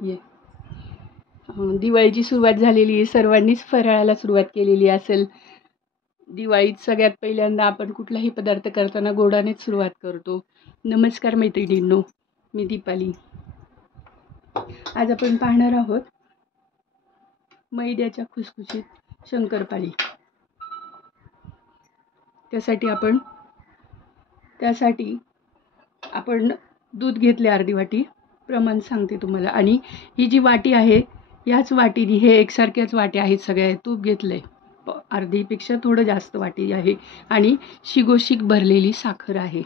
ये दिवाळीची सुरुवात झालेली आहे. सर्वांनीच फराळाला सुरुवात केलेली असेल. दिवाळीत सगळ्यात पहिल्यांदा आपण कुठलाही पदार्थ करताना गोडानेच सुरुवात करतो. नमस्कार मैत्रिणींनो, मी दीपाली. आज आपण पाहणार आहोत मैद्याच्या खुसखुशीत शंकरपाळी. त्यासाठी आपण दूध घेतले अर्धी वाटी, प्रमाण सांगते तुम्हाला. आणि ही जी वाटी आहे ह्याच वाटीने, हे एकसारख्याच वाट्या आहेत सगळ्या. तूप घेतलंय अर्धीपेक्षा थोडं जास्त वाटी आहे. आणि शिगोशिक भरलेली साखर आहे.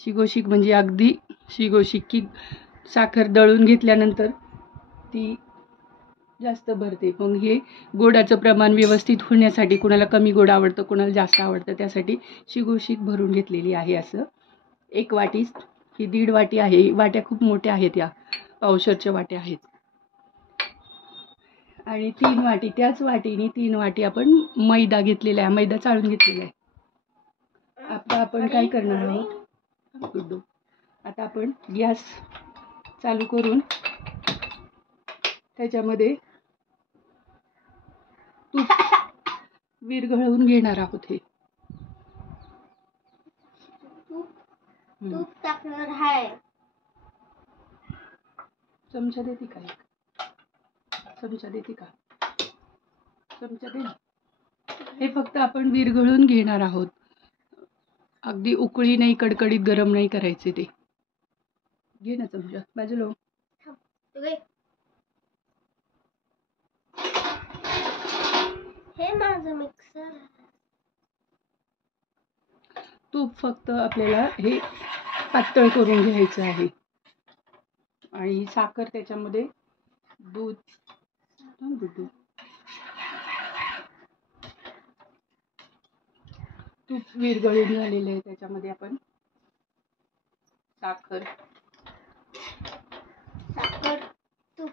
शिगोशिक म्हणजे अगदी शिगोशिक की साखर दळून घेतल्यानंतर ती जास्त भरते. मग हे गोडाचं प्रमाण व्यवस्थित होण्यासाठी, कुणाला कमी गोड आवडतं, कुणाला जास्त आवडतं, त्यासाठी शिगोशिक भरून घेतलेली आहे. असं एक वाटी, ही 1.5 वाटी आहे. वाट्या खूप मोठ्या आहेत, या पावशरच्या वाट्या आहेत. आणि 3 वाटी, त्याच वाटीने 3 वाटी आपण मैदा घेतलेला आहे. मैदा चाळून घेतलेला आहे. आता आपण काय करणार आहोत, आता आपण गॅस चालू करून त्याच्यामध्ये तूप विरघळवून घेणार आहोत. हे तूप टाकणार आहे. चमचा देते का? चमचा देते का? चमचा दे. हे फक्त आपण विरघळून घेणार आहोत. अगदी उकळी नाही, कडकडीत गरम नाही करायचे ते. घे ना चमचा बाजूला. हे माझं मिक्सर. तूप फक्त आपल्याला हे पातळ करून घ्यायचं आहे. आणि साखर त्याच्यामध्ये, दूध तूप विरघळून झालेलं आहे. त्याच्यामध्ये आपण साखर तूप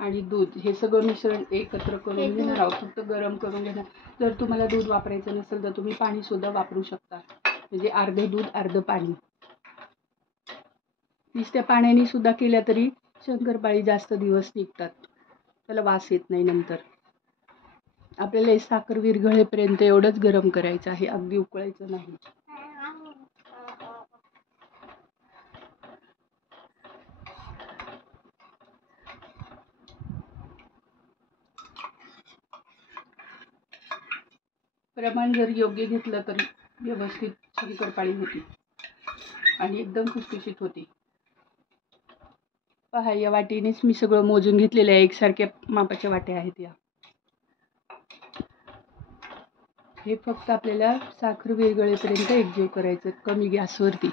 आणि दूध हे सगळं मिश्रण एकत्र करून घेणार आहोत. फक्त गरम करून घेणार. जर तुम्हाला दूध वापरायचं नसेल तर तुम्ही पाणी सुद्धा वापरू शकता. म्हणजे अर्धे दूध अर्धं पाणी. नुसत्या पाण्याने सुद्धा केल्या तरी शंकरपाळी जास्त दिवस टिकतात, त्याला वास येत नाही नंतर. आपल्याला हे साखर विरघळेपर्यंत एवढंच गरम करायचं आहे, अगदी उकळायचं नाही. प्रमाण जर योग्य घेतलं तर व्यवस्थित शंकरपाळी होती आणि एकदम खुसखुशीत होती. पहा, या वाटीनेच मी सगळं मोजून घेतलेलं आहे. एकसारख्या मापाच्या वाट्या आहेत या. हे फक्त आपल्याला साखर विरघळेपर्यंत एकजीव करायचं, कमी गॅसवरती.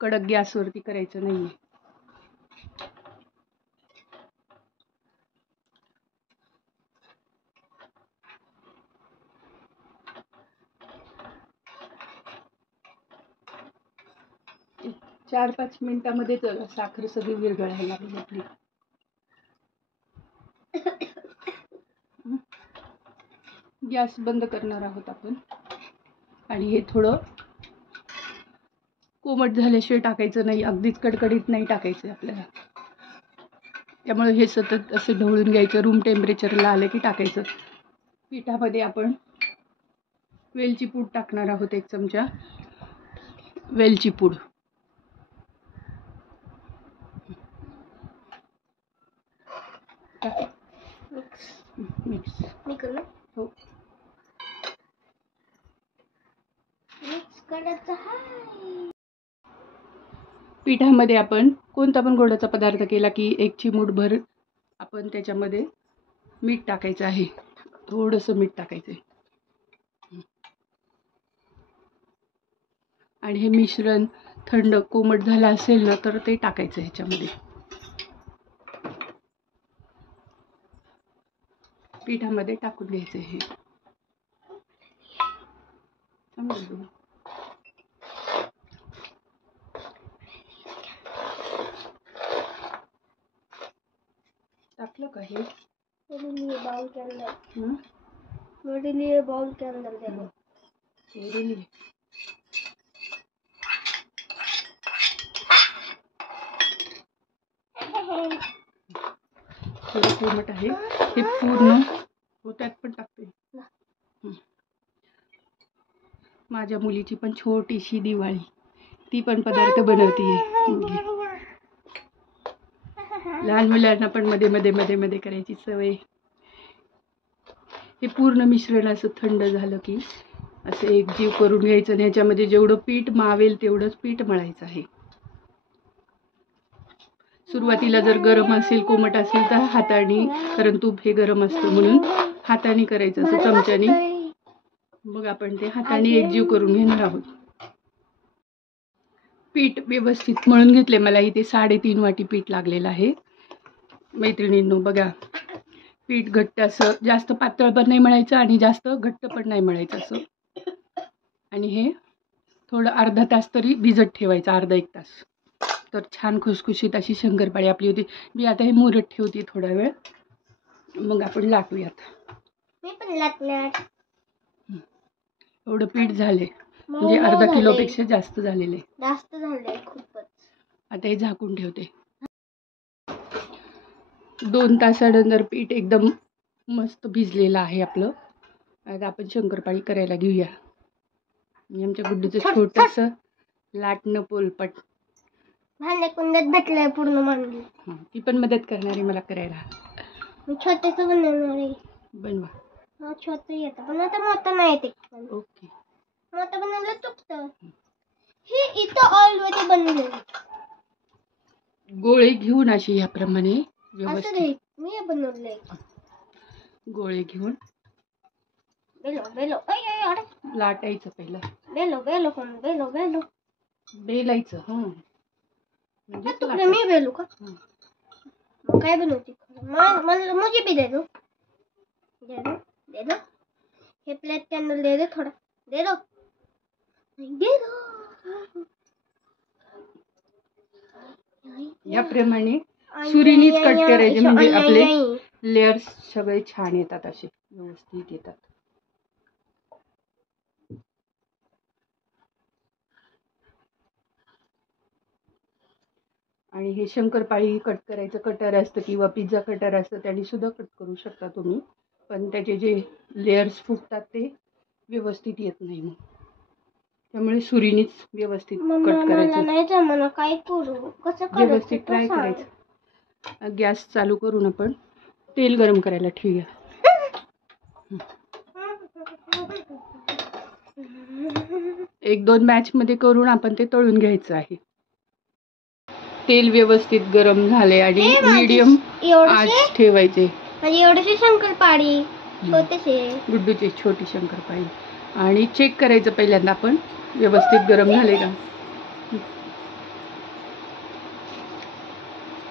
कडक गॅसवरती करायचं नाहीये. एक 4-5 मिनिटांमध्ये साखर सगळी विरघळायला लागली आपली. गॅस बंद करणार आहोत आपण. आणि हे थोडं कोमट झाल्याशिवाय टाकायचं नाही, अगदीच कडकडीत नाही टाकायचं आपल्याला. त्यामुळे हे सतत असं ढवळून घ्यायचं. रूम टेम्परेचरला आलं की टाकायचं. पिठामध्ये आपण वेलची पूड टाकणार आहोत. 1 चमचा वेलची पूड. मिक्स हो. पिठामध्ये आपण कोणता पण गोडाचा पदार्थ केला की 1 चिमूटभर आपण त्याच्यामध्ये मीठ टाकायचं आहे. थोडंसं मीठ टाकायचं आहे. आणि हे मिश्रण थंड कोमट झालं असेल ना तर ते टाकायचं ह्याच्यामध्ये. पिठामध्ये टाकून घ्यायचं हे. टाकलं का हे? बाउल के अंदर मेरे लिए बाउल के अंदर दे दो. मेरे लिए थोडं कोमट आहे हे पूर्ण त्यात पण टाकते. माझ्या मुलीची पण छोटीशी दिवाळी, ती पण पदार्थ बनवतीये. लहान मुलांना पण मध्ये मध्ये मध्ये मध्ये करायची सवय. हे पूर्ण मिश्रण असं थंड झालं की असं एकजीव करून घ्यायचं आणि ह्याच्यामध्ये जेवढं पीठ मावेल तेवढंच पीठ मळायचं आहे. सुरुवातीला जर गरम असेल कोमट असेल तर हाताने, कारण तूप हे गरम असतं म्हणून हाताने करायचं असं चमच्याने. मग आपण ते हाताने एकजीव करून घेणार आहोत. पीठ व्यवस्थित मळून घेतले. मला इथे 3.5 वाटी पीठ लागलेलं आहे. मैत्रिणींनो बघा, पीठ घट्ट असं जास्त पातळ पण नाही मळायचं आणि जास्त घट्ट पण नाही मळायचं असं. आणि हे थोडं अर्धा तास तरी भिजत ठेवायचं, अर्धा 1 तास. तर छान खुसखुशीत अशी शंकरपाळी आपली होती. मी आता हे मुरत ठेवते थोडा वेळ, मग आपण लाटूयात. मी पण लाटणार. एवढं पीठ झाले म्हणजे अर्धा किलोपेक्षा जास्त झालेले. जास्त झाले खूपच. आता हे झाकून ठेवते. 2 तासानंतर पीठ एकदम मस्त भिजलेलं आहे आपलं. आता आपण शंकरपाळी करायला घेऊया. आमच्या गुड्डूचं छोटंसं लाटणं पोलपट भांडे कुंड्यात भेटलंय पूर्ण मांडली. ती पण मदत करणार आहे मला करायला. मी छोटंसं बनवणार आहे. बनवा. हा छोटं येतं पण आता मोठं नाही येते. ओके. मोठं बनवलं चुकतं. हे इथं ऑलरेडी बनवलं. गोळे घेऊन अशी याप्रमाणे व्यवस्थित मी बनवलंय. गोळे घेऊन बेलो बेलो अरे लाटायचं पहिलं. बेलो बेलो कोण बेलो बेलो बेलायचं. म्हणजे तुला मी बेलू का? मग काय बनवते? मला मुझे भी दे दो. दे दो दे दो. हे प्लेट कॅन्डल दे दे थोड़ा. दे दो दे दो. याप्रमाणे सुरीनीच कट करायचे म्हणजे आपले लेयर्स सगळे छान येतात, असे व्यवस्थित येतात. आणि हे शंकरपाळी कट करायचं कटर असतं किंवा पिझ्झा कटर असतं, त्याने सुद्धा कट करू शकता तुम्ही. पण त्याचे जे लेयर्स फुटतात ते व्यवस्थित येत नाही. मग त्यामुळे सुरीनीच व्यवस्थित कट करायचं. नाही जमलं काय करू? कसं करायचं? व्यवस्थित ट्राय करायचं. गॅस चालू करून आपण तेल गरम करायला ठेवूया. 1-2 बॅच मध्ये करून आपण ते तळून घ्यायचं आहे. तेल व्यवस्थित गरम झाले आणि मीडियम आच ठेवायचे. म्हणजे एवढीशी शंकरपाळी छोटीशी, गुड्डूची छोटी शंकरपाळी. आणि चेक करायचं पहिल्यांदा आपण व्यवस्थित गरम झाले का.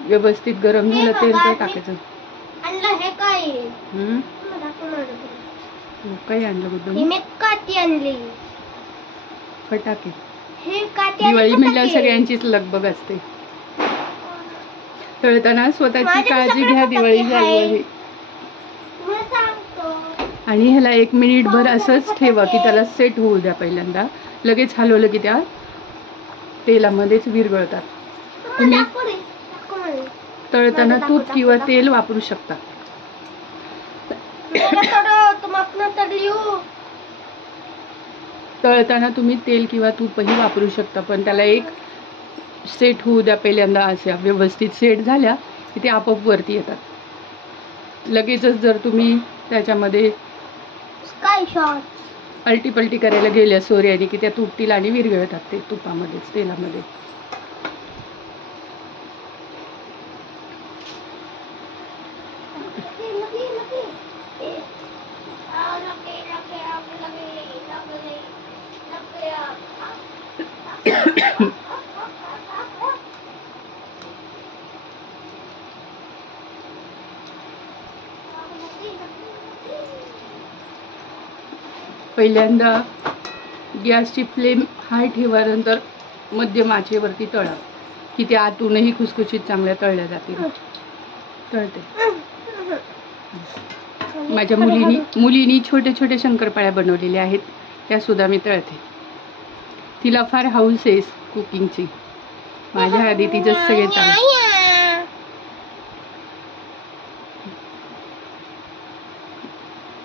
व्यवस्थित गरम झालं तेल तर टाकायचं. हे काय काय आणलं गुड्डू? मी काठी आणली. फटाके. हे काठी दिवाळी म्हणल्यावर सगळ्यांचीच लगबग असते. तळताना स्वतःची काळजी घ्या, दिवाळी चालू आहे. आणि ह्याला 1 मिनिटभर असंच ठेवा की त्याला सेट होऊ द्या. पहिल्यांदा लगेच हलवलं की त्या तेलामध्येच विरघळतात. तुम्ही तळताना तूप किंवा तेल वापरू शकता. तळताना तुम्ही तेल किंवा तूपही वापरू शकता, पण त्याला एक सेट होऊ द्या पहिल्यांदा. अशा व्यवस्थित सेट झाल्या की ते आपोआप वरती येतात. लगेचच जर तुम्ही त्याच्यामध्ये अलटी-पलटी करायला गेल्या सोऱ्याने की त्या तुटतील आणि विरघळतात ते तुपामध्येच, तेलामध्ये. पहिल्यांदा गॅसची फ्लेम हाय ठेवा, नंतर मध्यम आचेवरती तळा की ते आतूनही खुसखुशीत चांगल्या तळल्या जातील. तळते. माझ्या मुलीनी छोटे छोटे शंकरपाळ्या बनवलेल्या आहेत, त्या सुद्धा मी तळते. तिला फार हाऊस आहे कुकिंगची. माझ्या आधी तिचं सगळे चालू.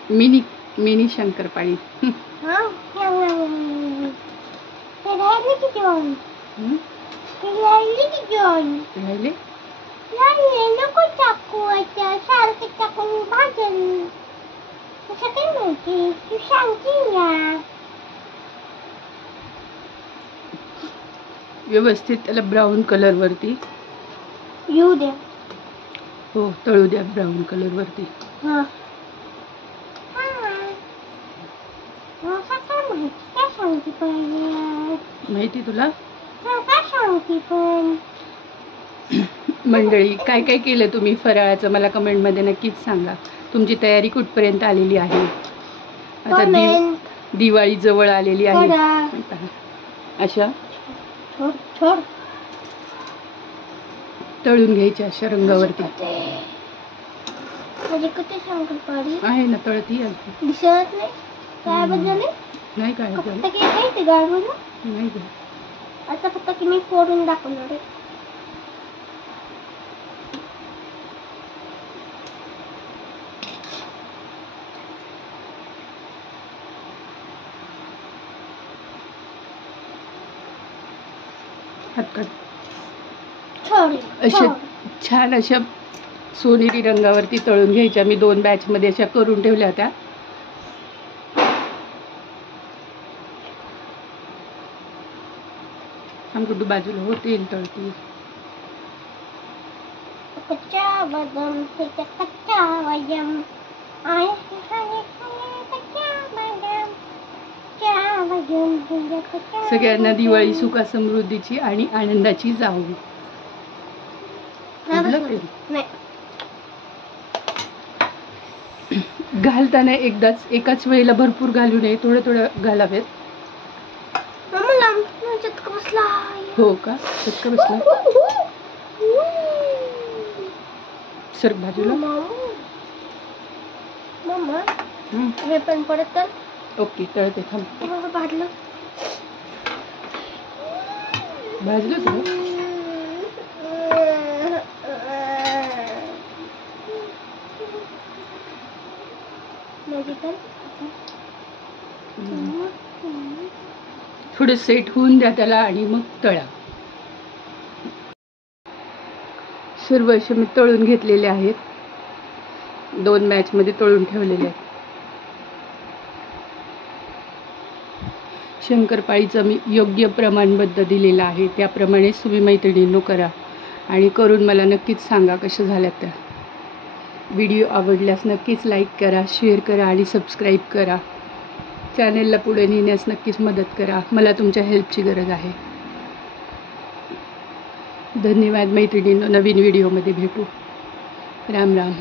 मिनी मिनी शंकरपाळी. हा ते राहिले की दोन ते राहिले की दोन राहिले राहिले नको टाकू आता सारखं टाकून भाजल कसं काय माहिती तू सांगते ना व्यवस्थित त्याला ब्राऊन कलर वरती येऊ दे हो तळू द्या ब्राऊन कलर वरती. हा काय सांगते पाहिजे माहिती तुला काय सांगते पण मंडळी काय काय केलं तुम्ही फराळाचं मला कमेंटमध्ये नक्कीच सांगा. तुमची तयारी कुठपर्यंत आलेली आहे. आता दिवाळी जवळ आलेली आहे. अशा तळून घ्यायच्या अशा रंगावरती म्हणजे कुठे शंकरपाळी आहे ना तळती दिसत नाही काय बदलले नाही काय फक्त काय ते गाळून नाही आता फक्त की मी फोडून दाखवणार आहे. अशा छान अशा सोनेरी रंगावरती तळून घ्यायच्या. मी 2 बॅचमध्ये अशा करून ठेवल्या होत्या. आमकुटू बाजूला होते तळती. कच्चा बदाम कच्चा बदाम सगळ्यांना दिवाळी सुख समृद्धीची आणि आनंदाची जावो. घालताना एकाच वेळेला भरपूर घालू नये थोडं थोडं घालावेत. चटका बसला हो का चटका बसला सर बाजूला मम्मा हे पण परत तर ओके तळते थांब भाजलं तुला थोडं सेट होऊन द्या त्याला आणि मग तळा. सर्व असे मी तळून घेतलेले आहेत. 2 बॅचमध्ये तळून ठेवलेले आहेत. शंकरपाळीचं मी योग्य प्रमाणबद्ध दिलेलं आहे. त्याप्रमाणेच तुम्ही मैत्रिणींनो करा आणि करून मला नक्कीच सांगा कशा झाल्यात त्या. व्हिडिओ आवडल्यास नक्कीच लाईक करा, शेअर करा आणि सबस्क्राईब करा. चॅनेलला पुढे नेण्यास नक्कीच मदत करा. मला तुमच्या हेल्पची गरज आहे. धन्यवाद मैत्रिणींनो. नवीन व्हिडिओमध्ये भेटू. राम राम.